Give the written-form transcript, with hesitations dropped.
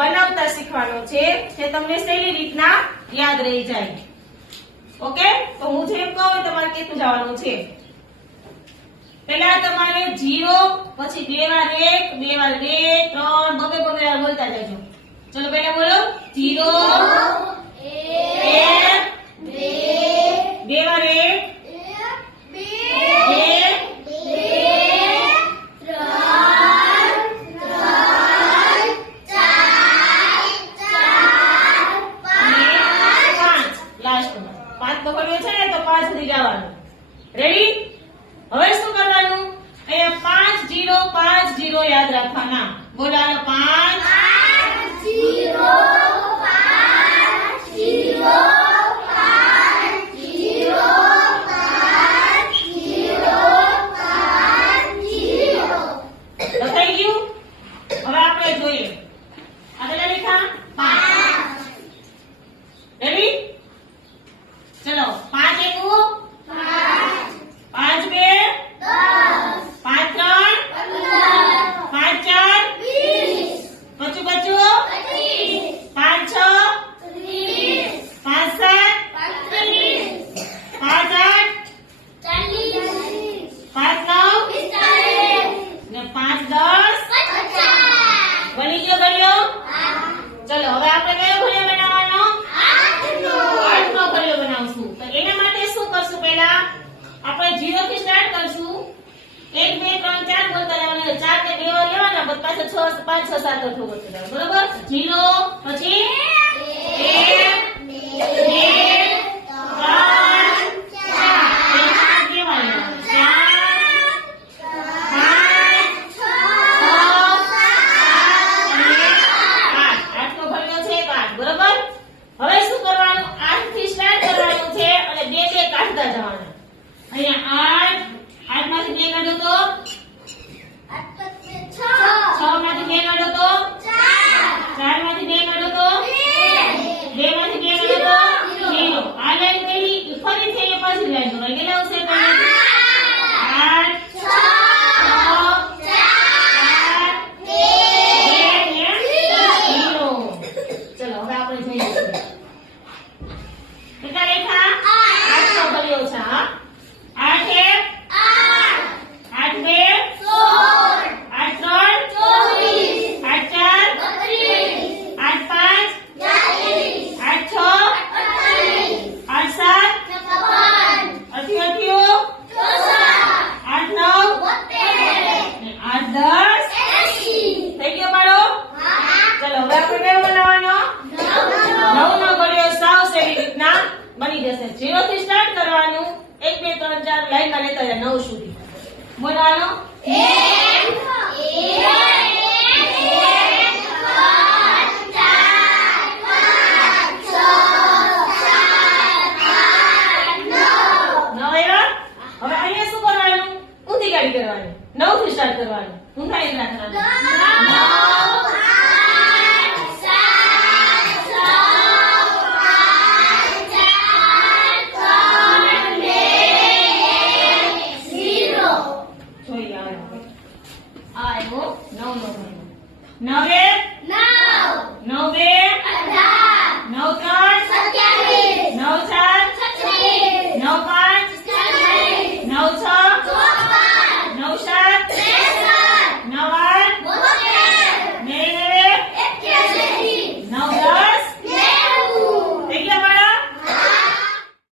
બનાવતા શીખવાનો છે જે તમને સહેલી રીતના યાદ રહી જાય. ઓકે, તો હું જેમ કહું તમારે કેતું જવાનું છે. પહેલા તમારે 0 પછી 2 વાર 1 2 વાર 2 3 બબે વાર બોલતા જજો. ચલો પહેલા બોલો 0 1 2 વાર 1 રેડી. હવે શું કરવાનું? અહીંયા 5 0 યાદ રાખવાના. બોલાનો 5 0 5 0 5 0 5 0 લખાઈ ગયું. હવે આપણે જોઈએ આગળ લખા 5 રેડી. ચલો 5 1 5 2 10 5 3 5 4 20 પચું 5 6 5 7 5 8 5 9 ને 5 10 બની ગયો ઘડિયો. ચલો હવે આપણે કયો ઘડિયો બનાવવાનો? 8 નો ઘડિયો બનાવશું. તો એના માટે શું કરશું? પહેલા આપણે 0 થી સ્ટાર્ટ કરશું. 1 2 3 4 બોલતા રહેવાનું. 4 કે 2 વાર લેવાના. પછી પાછા 6 5 6 7 8 બોલતા રહેવાનું. બરોબર? 0 પછી 1 2 બની જશે. 0 થી સ્ટાર્ટ કરવાનું. 1 2 3 4 લાઈન માં લેતા જાય 9 સુધી. બોલવાનો 1 કરવાની 9 થી સ્ટાર્ટ કરવાનું. ઊંધા યાદ રાખવાનું. 9 1 9 2 18 9 3 17